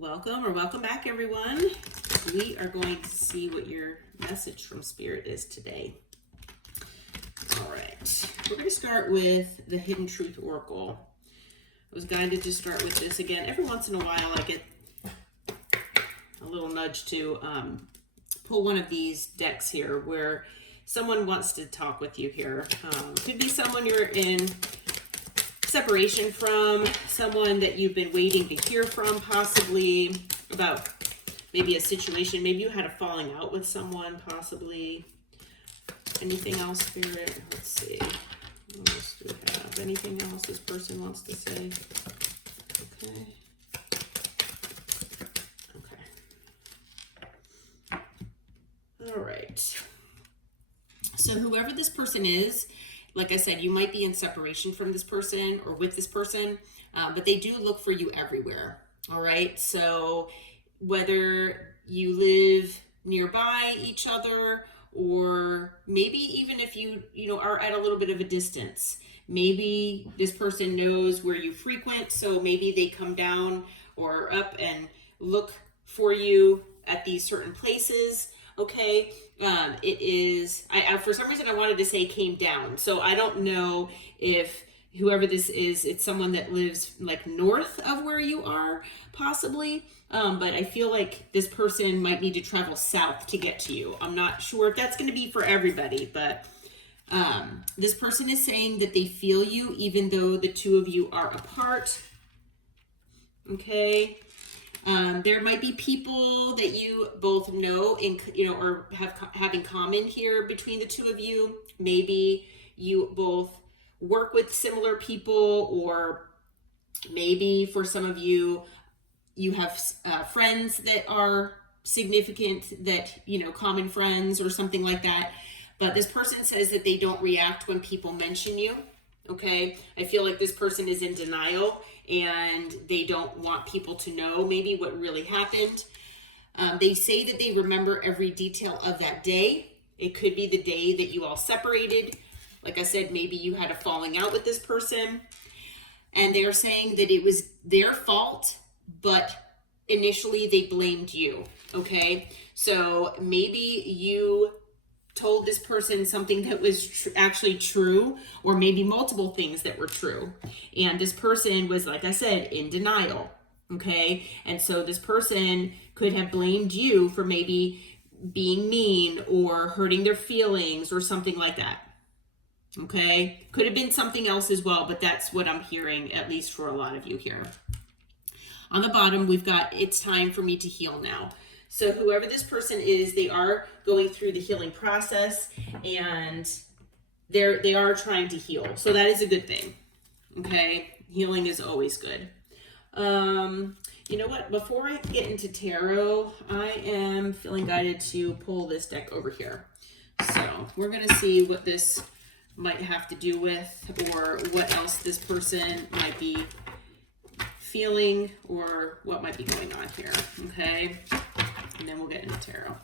Welcome or welcome back, everyone. We are going to see what your message from Spirit is today. All right, we're going to start with the Hidden Truth Oracle. I was guided to start with this again. Every once in a while, I get a little nudge to pull one of these decks here where someone wants to talk with you here. Could be someone you're in separation from, someone that you've been waiting to hear from, possibly about maybe a situation. Maybe you had a falling out with someone, possibly. Anything else, Spirit? Let's see. What else do we have? Anything else this person wants to say? Okay. Okay. All right. So whoever this person is, like I said, you might be in separation from this person or with this person, but they do look for you everywhere. All right. So whether you live nearby each other, or maybe even if you are at a little bit of a distance, maybe this person knows where you frequent. So maybe they come down or up and look for you at these certain places. Okay, it is, I for some reason I wanted to say came down. So I don't know if whoever this is, it's someone that lives like north of where you are, possibly. But I feel like this person might need to travel south to get to you. I'm not sure if that's going to be for everybody, but this person is saying that they feel you even though the two of you are apart. Okay. There might be people that you both know or have in common here between the two of you. Maybe you both work with similar people, or maybe for some of you, you have friends that are significant, that, common friends or something like that. But this person says that they don't react when people mention you. Okay. I feel like this person is in denial and they don't want people to know maybe what really happened. They say that they remember every detail of that day. It could be the day that you all separated. Like I said, maybe you had a falling out with this person. And they're saying that it was their fault, but initially they blamed you. Okay. So maybe you told this person something that was actually true, or maybe multiple things that were true. And this person was, like I said, in denial. Okay. And so this person could have blamed you for maybe being mean or hurting their feelings or something like that. Okay. Could have been something else as well, but that's what I'm hearing, at least for a lot of you here. On the bottom, we've got, it's time for me to heal now. So whoever this person is, they are going through the healing process, and they are trying to heal. So that is a good thing. Okay. Healing is always good. You know what? Before I get into tarot, I am feeling guided to pull this deck over here. So we're going to see what this might have to do with, or what else this person might be feeling, or what might be going on here. Okay. And then we'll get into tarot.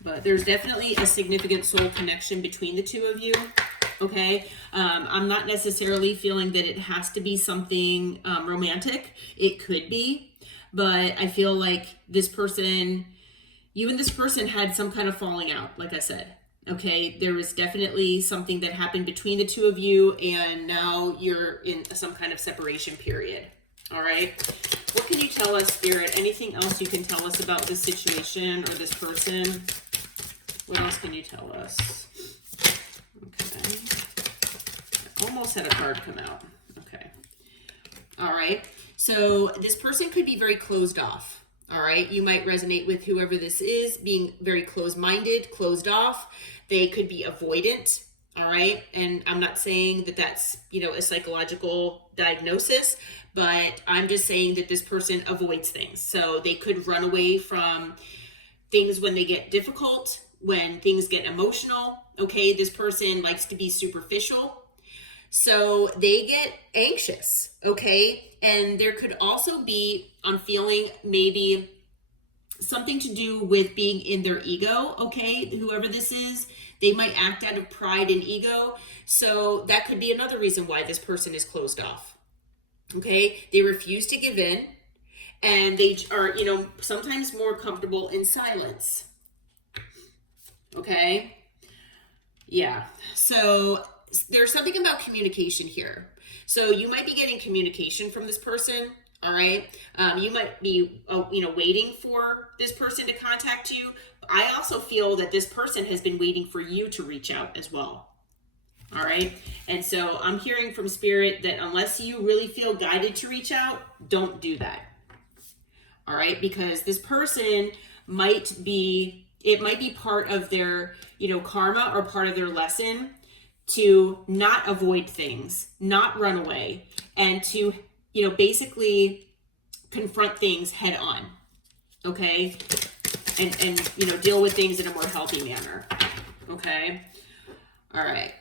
But there's definitely a significant soul connection between the two of you. Okay. I'm not necessarily feeling that it has to be something romantic. It could be, but I feel like this person, you and this person had some kind of falling out, like I said. Okay, there was definitely something that happened between the two of you, and now you're in some kind of separation period. All right. What can you tell us, Spirit? Anything else you can tell us about this situation or this person? What else can you tell us? Okay. I almost had a card come out. Okay. All right. So this person could be very closed off. All right. You might resonate with whoever this is, being very closed-minded, closed off. They could be avoidant. All right. And I'm not saying that that's, a psychological diagnosis, but I'm just saying that this person avoids things. So they could run away from things when they get difficult, when things get emotional. Okay. This person likes to be superficial. So they get anxious. Okay. And there could also be, I'm feeling maybe something to do with being in their ego. Okay. Whoever this is, they might act out of pride and ego. So that could be another reason why this person is closed off. Okay, they refuse to give in, and they are, sometimes more comfortable in silence. Okay, yeah. So there's something about communication here. So you might be getting communication from this person. All right. You might be, waiting for this person to contact you. I also feel that this person has been waiting for you to reach out as well. All right. And so I'm hearing from Spirit that unless you really feel guided to reach out, don't do that. All right. Because this person it might be part of their, karma or part of their lesson to not avoid things, not run away, and to, basically confront things head on. Okay. And deal with things in a more healthy manner. Okay. All right.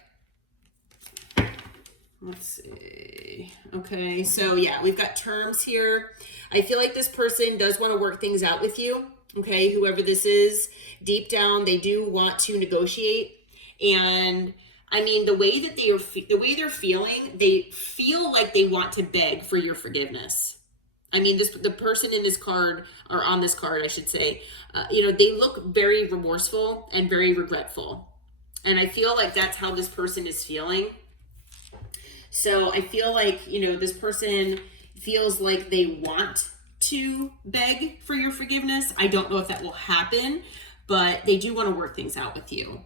Let's see. Okay, so yeah, we've got terms here. I feel like this person does want to work things out with you. Okay, whoever this is, deep down, they do want to negotiate. And I mean, the way they're feeling, they feel like they want to beg for your forgiveness. I mean, the person in this card, or on this card, I should say, they look very remorseful and very regretful. And I feel like that's how this person is feeling. So I feel like, this person feels like they want to beg for your forgiveness. I don't know if that will happen, but they do want to work things out with you.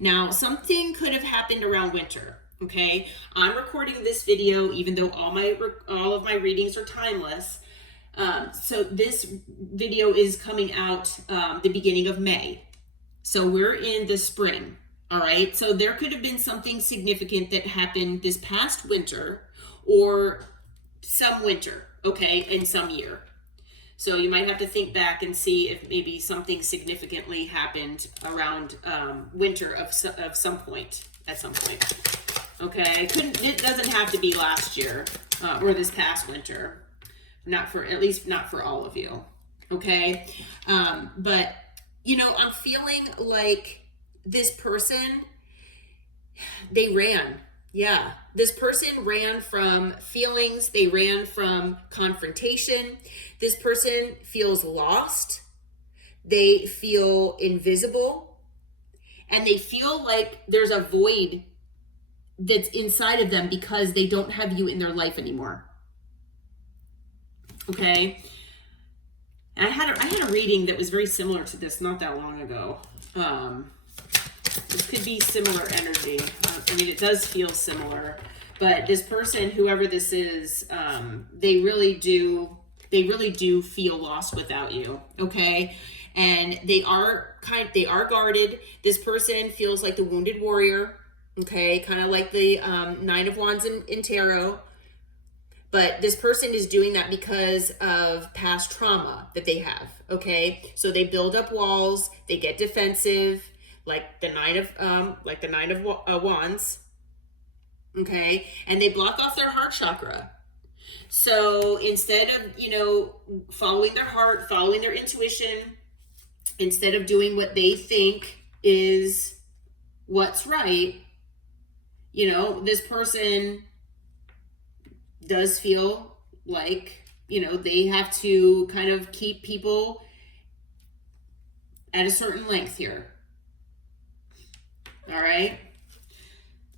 Now, something could have happened around winter. Okay, I'm recording this video, even though all of my readings are timeless. So this video is coming out the beginning of May. So we're in the spring. All right, so there could have been something significant that happened this past winter or some winter, okay, in some year. So you might have to think back and see if maybe something significantly happened around winter of some point, at some point. Okay, it doesn't have to be last year or this past winter. At least not for all of you. Okay, but I'm feeling like this person, they ran. Yeah, this person ran from feelings. They ran from confrontation. This person feels lost. They feel invisible. And they feel like there's a void that's inside of them because they don't have you in their life anymore. Okay? And I had a reading that was very similar to this not that long ago. This could be similar energy. I mean, it does feel similar, but this person, whoever this is, they really do feel lost without you. Okay. And they are guarded. This person feels like the wounded warrior. Okay. Kind of like the, 9 of Wands in tarot. But this person is doing that because of past trauma that they have. Okay. So they build up walls. They get defensive. Like the 9 of Wands, okay, and they block off their heart chakra. So instead of following their heart, following their intuition, instead of doing what they think is what's right, this person does feel like they have to kind of keep people at a certain length here. All right.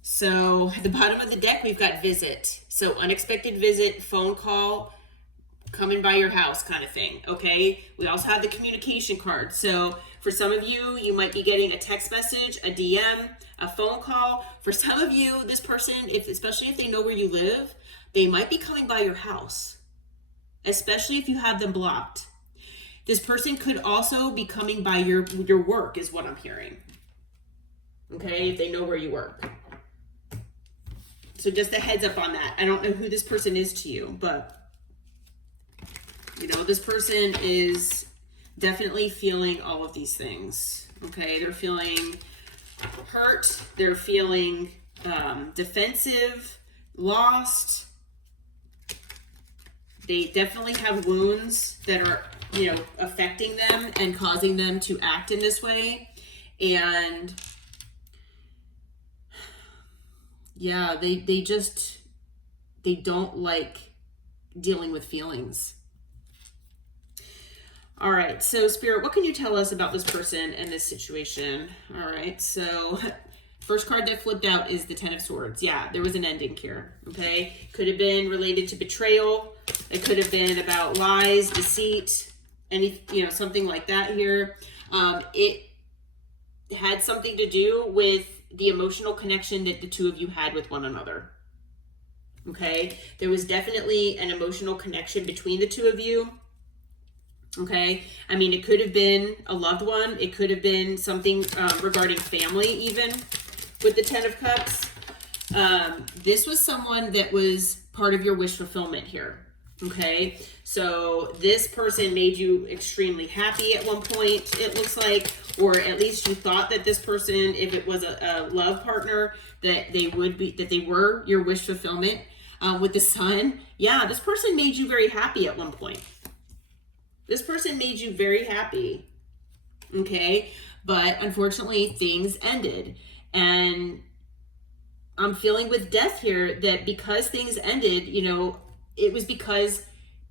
So at the bottom of the deck, we've got visit. So unexpected visit, phone call, coming by your house kind of thing. Okay. We also have the communication card. So for some of you, you might be getting a text message, a DM, a phone call. For some of you, this person, especially if they know where you live, they might be coming by your house, especially if you have them blocked. This person could also be coming by your work is what I'm hearing. Okay, if they know where you work. So just a heads up on that. I don't know who this person is to you, but this person is definitely feeling all of these things. Okay, they're feeling hurt. They're feeling defensive, lost. They definitely have wounds that are, affecting them and causing them to act in this way. And yeah, they don't like dealing with feelings. All right, so Spirit, what can you tell us about this person and this situation? All right, so first card that flipped out is the Ten of Swords. Yeah, there was an ending here, okay? Could have been related to betrayal. It could have been about lies, deceit, something like that here. It had something to do with the emotional connection that the two of you had with one another, okay? There was definitely an emotional connection between the two of you. Okay, I mean, it could have been a loved one. It could have been something regarding family, even with the Ten of Cups. This was someone that was part of your wish fulfillment here. Okay, so this person made you extremely happy at one point, it looks like, or at least you thought that this person, if it was a love partner, that they were your wish fulfillment. With the Sun, yeah, this person made you very happy at one point. This person made you very happy, okay? But unfortunately, things ended. And I'm feeling with Death here that because things ended, it was because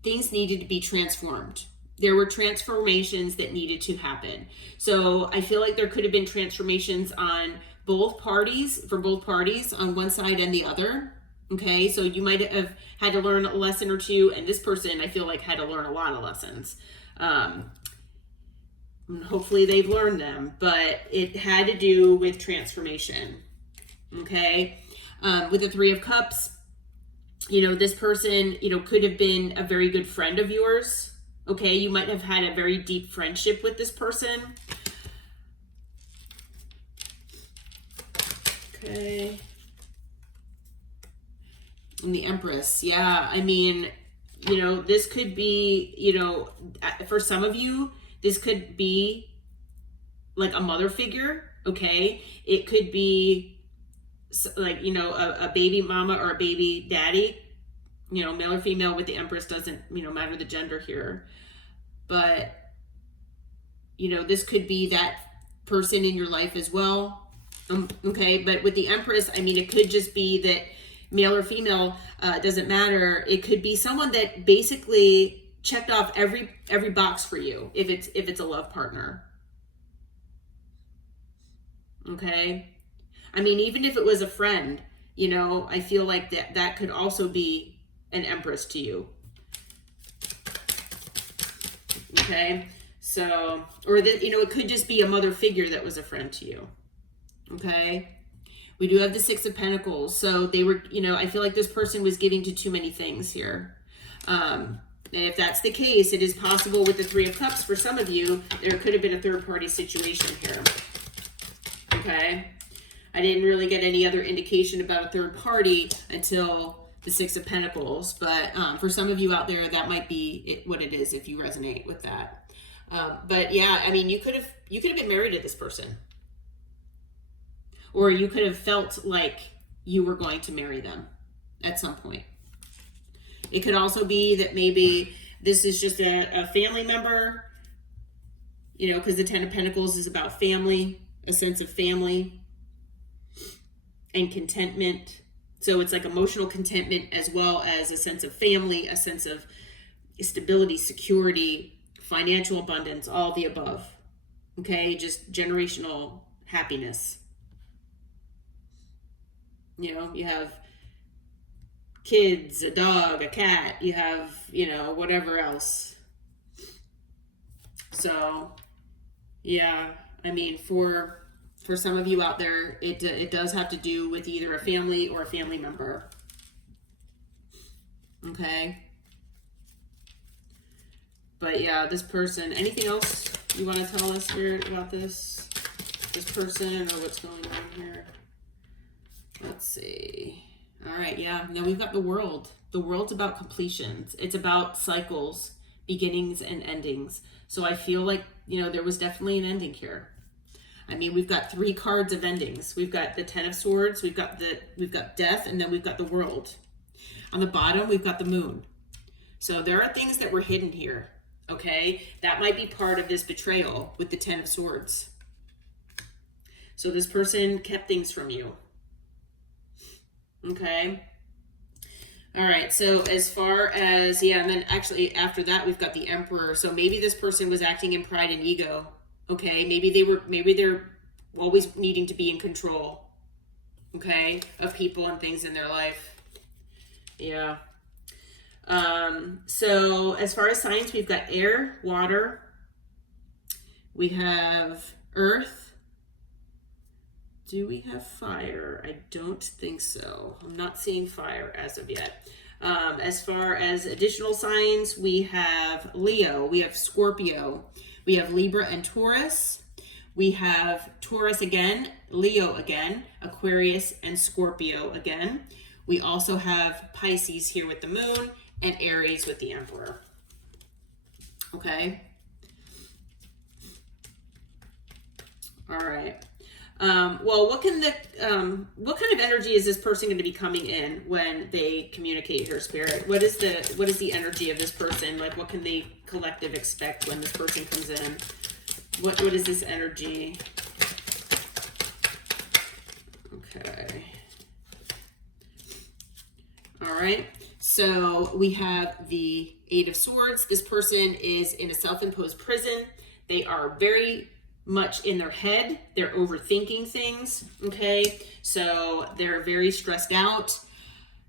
things needed to be transformed. There were transformations that needed to happen. So I feel like there could have been transformations on both parties, for both parties, on one side and the other. Okay, so you might have had to learn a lesson or two, and this person, I feel like, had to learn a lot of lessons. Hopefully they've learned them, but it had to do with transformation. Okay, with the Three of Cups, this person, could have been a very good friend of yours. Okay, you might have had a very deep friendship with this person. Okay. And the Empress, yeah, I mean, this could be, for some of you, this could be like a mother figure, okay? It could be like, a baby mama or a baby daddy, male or female. With the Empress doesn't, matter the gender here. But, this could be that person in your life as well, okay? But with the Empress, I mean, it could just be that male or female, doesn't matter. It could be someone that basically checked off every box for you if it's a love partner. Okay? I mean, even if it was a friend, I feel like that could also be an Empress to you. Okay? So, or that, it could just be a mother figure that was a friend to you. Okay? We do have the Six of Pentacles. So they were, I feel like this person was giving to too many things here. And if that's the case, it is possible with the Three of Cups, for some of you, there could have been a third party situation here. Okay. I didn't really get any other indication about a third party until the Six of Pentacles. But for some of you out there, that might be what it is if you resonate with that. But yeah, I mean, you could have been married to this person. Or you could have felt like you were going to marry them at some point. It could also be that maybe this is just a family member, because the Ten of Pentacles is about family, a sense of family and contentment. So it's like emotional contentment as well as a sense of family, a sense of stability, security, financial abundance, all the above. Okay, just generational happiness. You have kids, a dog, a cat, you have, whatever else. So, yeah, I mean, for some of you out there, it does have to do with either a family or a family member. Okay? But yeah, this person, anything else you want to tell us, Spirit, about this person or what's going on here? Let's see. All right, yeah. Now we've got the World. The World's about completions. It's about cycles, beginnings and endings. So I feel like, there was definitely an ending here. I mean, we've got 3 cards of endings. We've got the Ten of Swords, we've got Death, and then we've got the World. On the bottom, we've got the Moon. So there are things that were hidden here, okay? That might be part of this betrayal with the Ten of Swords. So this person kept things from you. Okay. All right, so as far as, yeah, and then actually after that, we've got the Emperor. So maybe this person was acting in pride and ego. Okay, maybe they're always needing to be in control, okay, of people and things in their life. Yeah. So as far as signs, we've got air, water, we have earth. Do we have fire? I don't think so. I'm not seeing fire as of yet. As far as additional signs, we have Leo, we have Scorpio, we have Libra and Taurus. We have Taurus again, Leo again, Aquarius and Scorpio again. We also have Pisces here with the moon and Aries with the Emperor. Okay. All right. Well, what kind of energy is this person going to be coming in when they communicate here, Spirit? What is the energy of this person? Like, what can they collective expect when this person comes in? What is this energy? Okay. All right. So we have the Eight of Swords. This person is in a self-imposed prison. They are very much in their head. They're overthinking things. Okay. So they're very stressed out.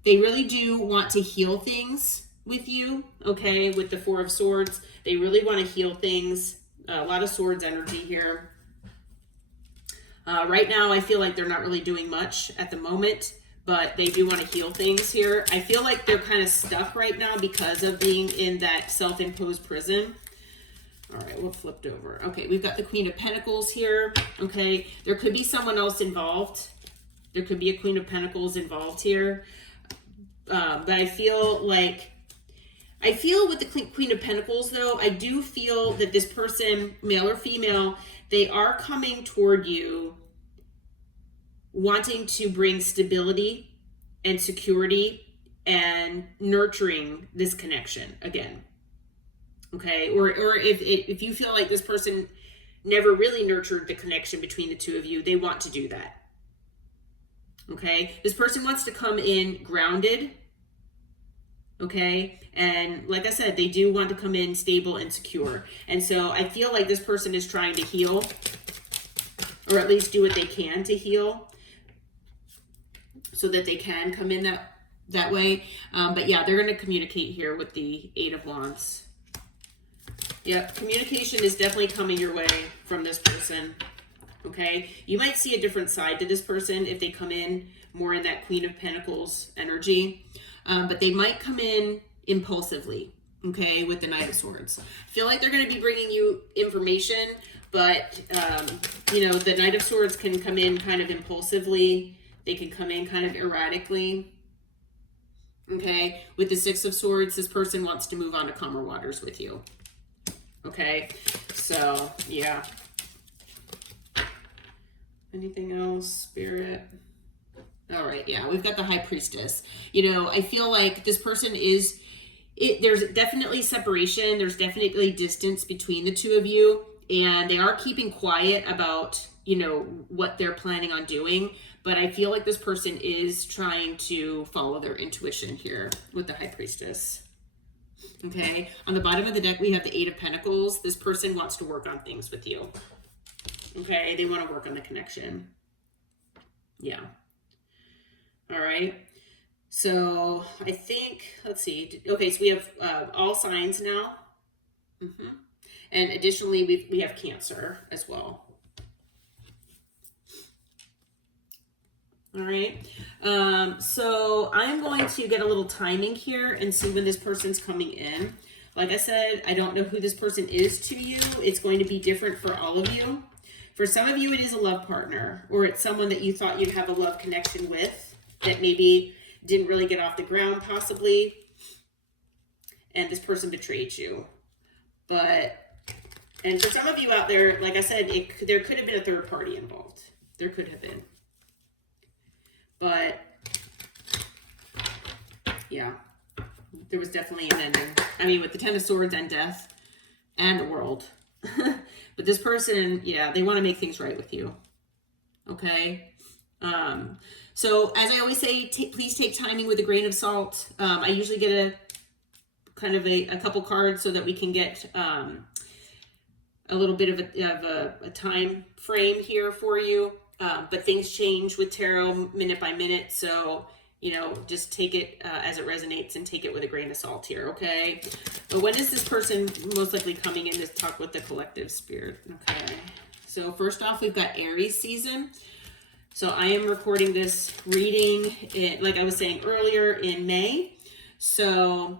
They really do want to heal things with you. Okay. With the Four of Swords, they really want to heal things. A lot of swords energy here. Right now, I feel like they're not really doing much at the moment, but they do want to heal things here. I feel like they're kind of stuck right now because of being in that self-imposed prison. All right, what flipped over? Okay, we've got the Queen of Pentacles here. Okay, there could be someone else involved. There could be a Queen of Pentacles involved here. But I feel with the Queen of Pentacles, though, I do feel that this person, male or female, they are coming toward you wanting to bring stability and security and nurturing this connection again. Okay, or if you feel like this person never really nurtured the connection between the two of you, they want to do that. Okay, this person wants to come in grounded. Okay, and like I said, they do want to come in stable and secure. And so I feel like this person is trying to heal, or at least do what they can to heal, so that they can come in that way. But yeah, they're going to communicate here with the Eight of Wands. Yep, communication is definitely coming your way from this person. Okay, you might see a different side to this person if they come in more in that Queen of Pentacles energy. But they might come in impulsively, okay, with the Knight of Swords. I feel like they're going to be bringing you information, but, the Knight of Swords can come in kind of impulsively. They can come in kind of erratically, okay? With the Six of Swords, this person wants to move on to calmer waters with you, okay? So, yeah. Anything else, Spirit? All right, yeah, we've got the High Priestess. I feel like this person there's definitely separation. There's definitely distance between the two of you, and they are keeping quiet about, what they're planning on doing. But I feel like this person is trying to follow their intuition here with the High Priestess. Okay, on the bottom of the deck, we have the Eight of Pentacles. This person wants to work on things with you. Okay, they want to work on the connection. Yeah. All right. So I think, let's see. Okay, so we have all signs now. And additionally, we have Cancer as well. All right. So I'm going to get a little timing here and see when this person's coming in. Like I said, I don't know who this person is to you. It's going to be different for all of you. For some of you, it is a love partner, or it's someone that you thought you'd have a love connection with that maybe didn't really get off the ground, possibly, and this person betrayed you. And for some of you out there, like I said, there could have been a third party involved. There could have been. But, yeah, there was definitely an ending. I mean, with the Ten of Swords and death and the world. But this person, yeah, they want to make things right with you. Okay? So as I always say, please take timing with a grain of salt. I usually get a kind of a couple cards so that we can get a little bit of a time frame here for you. But things change with tarot minute by minute. So, you know, just take it as it resonates and take it with a grain of salt here, okay? But when is this person most likely coming in to talk with the collective spirit? Okay. So first off, we've got Aries season. So I am recording this reading, like I was saying earlier, in May. So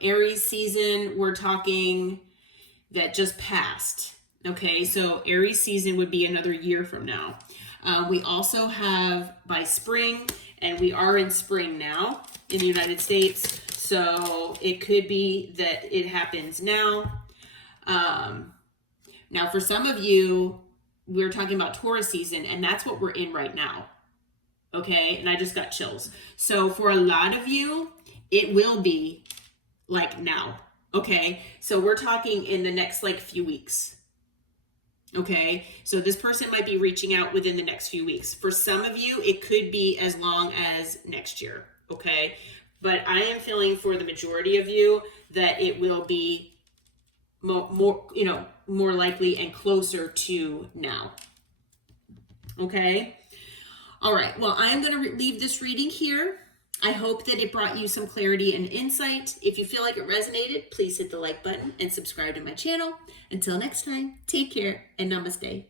Aries season, we're talking that just passed. Okay, so Aries season would be another year from now. We also have by spring, and we are in spring now in the United States. So it could be that it happens now. Now, for some of you, we're talking about Taurus season, and that's what we're in right now. Okay, and I just got chills. So for a lot of you, it will be like now. Okay, so we're talking in the next like few weeks. Okay, so this person might be reaching out within the next few weeks. For some of you, it could be as long as next year. Okay, but I am feeling for the majority of you that it will be more likely and closer to now. Okay, all right. Well, I am going to leave this reading here. I hope that it brought you some clarity and insight. If you feel like it resonated, please hit the like button and subscribe to my channel. Until next time, take care and namaste.